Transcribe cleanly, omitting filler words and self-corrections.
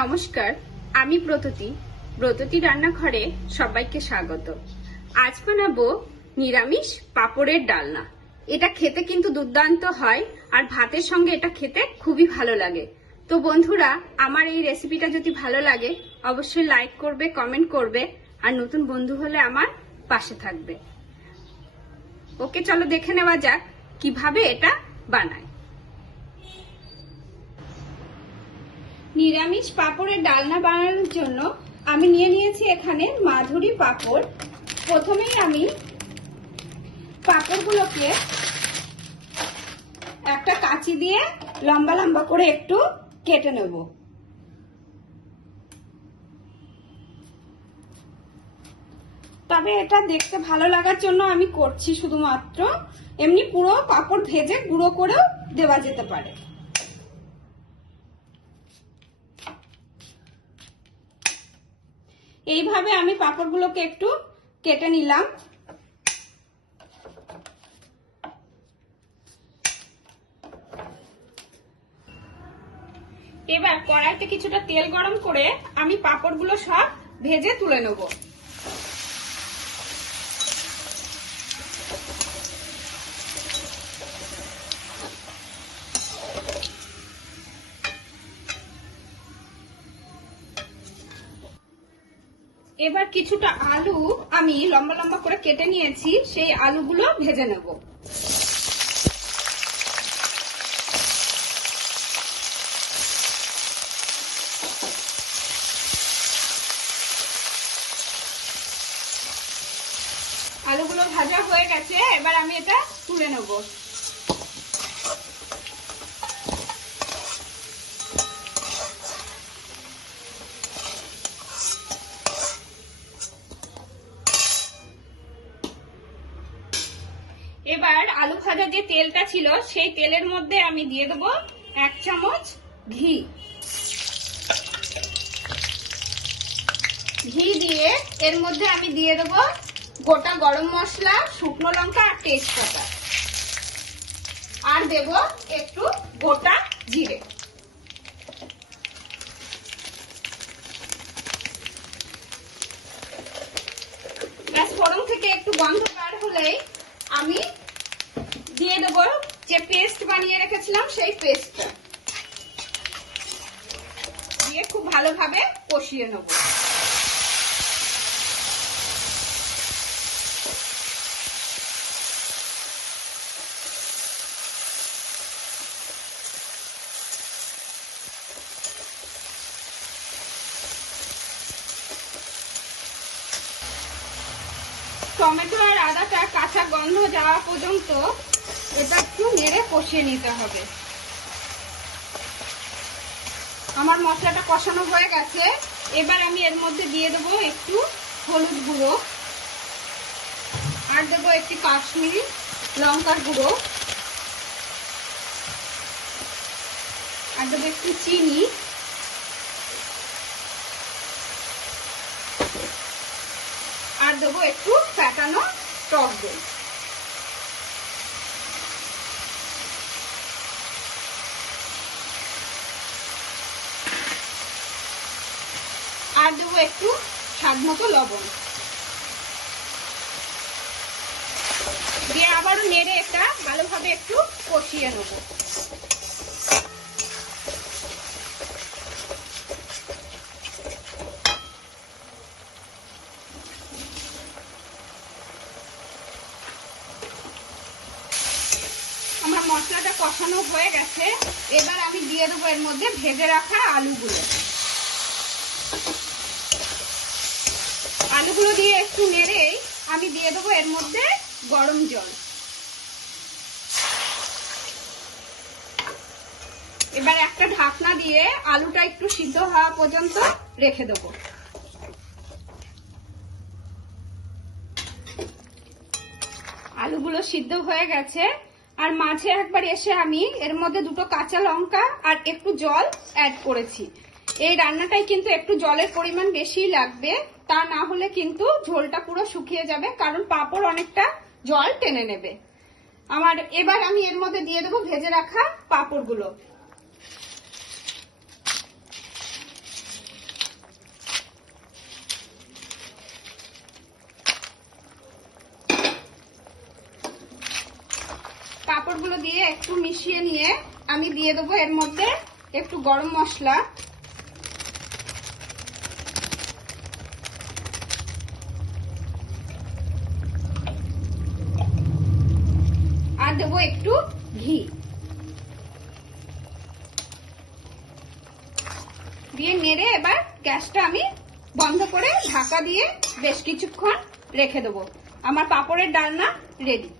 নমস্কার, আমি ব্রততী রান্নাঘরে সবাইকে স্বাগত। আজ বানাবো নিরামিষ পাঁপড়ের ডালনা। এটা খেতে কিন্তু দুর্দান্ত হয় আর ভাতের সঙ্গে এটা খেতে খুবই ভালো লাগে। তো বন্ধুরা, আমার এই রেসিপিটা যদি ভালো লাগে অবশ্যই লাইক করবে, কমেন্ট করবে আর নতুন বন্ধু হলে আমার পাশে থাকবে। ওকে, চলো দেখে নেওয়া যাক কিভাবে এটা বানায়। নিরামিষ পাঁপড়ের ডালনা বানানোর জন্য আমি নিয়ে নিয়েছি এখানে মাধুরী পাঁপড়। প্রথমেই আমি পাঁপড়গুলোকে একটা কাঁচি দিয়ে লম্বা লম্বা করে একটু কেটে নেব। তবে এটা দেখতে ভালো লাগার জন্য আমি করছি শুধুমাত্র, এমনি পুরো পাঁপড় ভেজে গুঁড়ো করেও দেওয়া যেতে পারে। এইভাবে আমি পাঁপড়গুলোকে একটু কেটে নিলাম। এবার কড়াইতে কিছুটা তেল গরম করে আমি পাঁপড়গুলো সব ভেজে তুলে নেব। এবার কিছুটা আলু আমি লম্বা লম্বা করে কেটে নিয়েছি, সেই আলুগুলো ভেজে নেব। আলুগুলো ভাজা হয়ে গেছে, এবার আমি এটা তুলে নেব। এবার আলু ভাজা যে তেলটা ছিল সেই তেলের মধ্যে আমি দিয়ে দেবো 1 চামচ ঘি। ঘি দিয়ে এর মধ্যে আমি দিয়ে দেবো গোটা গরম মশলা, শুকনো লঙ্কা আর তেজপাতা, আর দেব একটু গোটা জিরে। গ্যাস ফোড়ন থেকে একটু গন্ধ বার হলেই আমি দিয়ে দেবো যে পেস্ট বানিয়ে রেখেছিলাম সেই পেস্টটা দিয়ে খুব ভালোভাবে কষিয়ে নেব। টমেটো আর আদাটা কাঁচা গন্ধ যাওয়া পর্যন্ত এটা একটু নেড়ে কষিয়ে নিতে হবে। আমার মশলাটা কষানো হয়ে গেছে, এবার আমি এর মধ্যে দিয়ে দেবো একটু হলুদ গুঁড়ো, আর দেবো একটু কাশ্মীরি লঙ্কার গুঁড়ো, আর দেবো একটু চিনি, আর দেবো একটু ফ্যাটানো টক দই। আর দেবো একটু স্বাদ মতো লবণ দিয়ে আবারও নেড়ে এটা ভালোভাবে একটু কষিয়ে নেব। আমার মশলাটা কষানো হয়ে গেছে, এবার আমি দিয়ে দেবো এর মধ্যে ভেজে রাখা আলুগুলো। আলুগুলো দিয়ে একটু নেড়েই আমি দিয়ে দেবো এর মধ্যে গরম জল। এবার একটা ঢাকনা দিয়ে আলুটা একটু সিদ্ধ হওয়া পর্যন্ত রেখে দেবো। আলুগুলো সিদ্ধ হয়ে গেছে, আর মাঝে একবার এসে আমি এর মধ্যে 2টো কাঁচা লঙ্কা আর একটু জল অ্যাড করেছি। এই রান্নাটাই কিন্তু একটু জলের পরিমাণ বেশি লাগবে, তা না হলে কিন্তু ঝোলটা পুরো শুকিয়ে যাবে, কারণ পাঁপড় অনেকটা জল টেনে নেবে। এবার আমি এর মধ্যে দিয়ে দেবো ভেজে রাখা পাঁপড়গুলো। পাঁপড়গুলো দিয়ে একটু মিশিয়ে নিয়ে আমি দিয়ে দেবো এর মধ্যে একটু গরম মশলা, আর দেবো একটু ঘি দিয়ে নেড়ে এবার গ্যাসটা আমি বন্ধ করে ঢাকা দিয়ে বেশ কিছুক্ষণ রেখে দেবো। আমার পাঁপড়ের ডালনা রেডি।